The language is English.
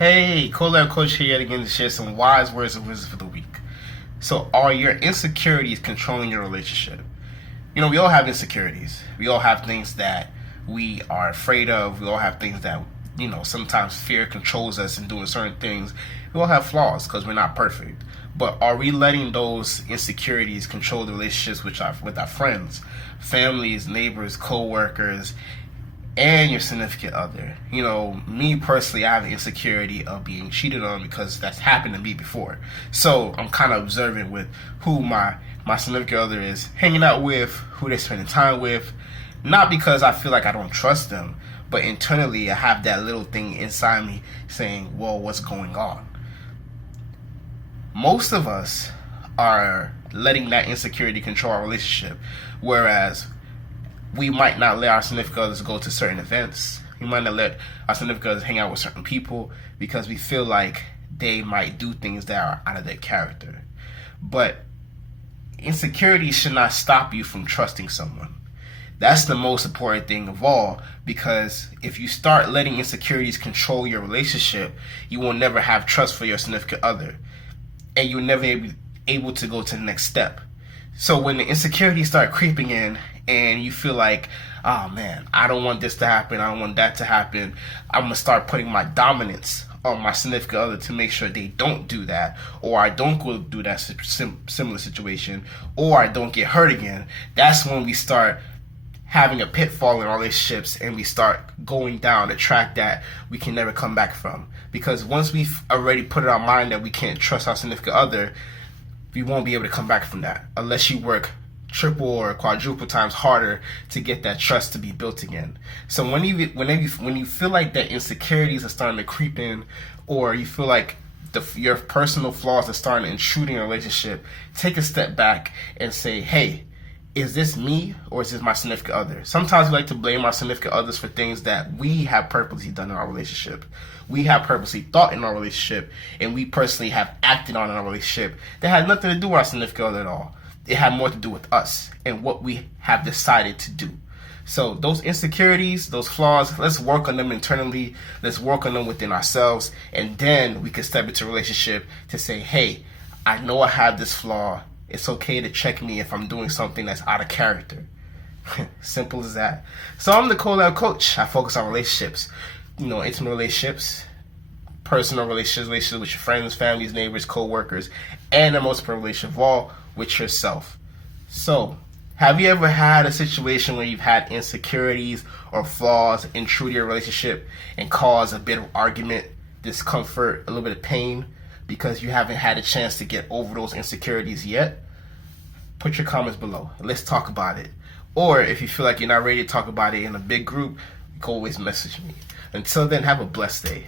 Hey, Colab Coach here yet again to share some wise words of wisdom for the week. So, are your insecurities controlling your relationship? You know, we all have insecurities. We all have things that we are afraid of. We all have things that, sometimes fear controls us in doing certain things. We all have flaws because we're not perfect. But are we letting those insecurities control the relationships with our friends, families, neighbors, co-workers, and your significant other? You know, me personally, I have an insecurity of being cheated on because that's happened to me before. So I'm kind of observant with who my significant other is hanging out with, who they're spending time with. Not because I feel like I don't trust them, but internally I have that little thing inside me saying, well, what's going on? Most of us are letting that insecurity control our relationship, whereas we might not let our significant others go to certain events. We might not let our significant others hang out with certain people because we feel like they might do things that are out of their character. But insecurity should not stop you from trusting someone. That's the most important thing of all, because if you start letting insecurities control your relationship, you will never have trust for your significant other, and you'll never be able to go to the next step. So when the insecurities start creeping in and you feel like, oh man, I don't want this to happen, I don't want that to happen, I'm going to start putting my dominance on my significant other to make sure they don't do that, or I don't go through that similar situation, or I don't get hurt again. That's when we start having a pitfall in our relationships and we start going down a track that we can never come back from. Because once we've already put in our mind that we can't trust our significant other, we won't be able to come back from that unless you work triple or quadruple times harder to get that trust to be built again. So when you feel like that insecurities are starting to creep in, or you feel like your personal flaws are starting to intrude in your relationship, take a step back and say, hey, is this me or is this my significant other? Sometimes we like to blame our significant others for things that we have purposely done in our relationship. We have purposely thought in our relationship, and we personally have acted on in our relationship that had nothing to do with our significant other at all. It had more to do with us and what we have decided to do. So those insecurities, those flaws, let's work on them internally. Let's work on them within ourselves. And then we can step into a relationship to say, hey, I know I have this flaw. It's okay to check me if I'm doing something that's out of character. Simple as that. So I'm the Colab Coach. I focus on relationships. Intimate relationships, personal relationships with your friends, families, neighbors, co-workers, and the most important relationship of all, with yourself. So, have you ever had a situation where you've had insecurities or flaws intrude your relationship and cause a bit of argument, discomfort, a little bit of pain because you haven't had a chance to get over those insecurities yet? Put your comments below. Let's talk about it. Or if you feel like you're not ready to talk about it in a big group, you can always message me. Until then, have a blessed day.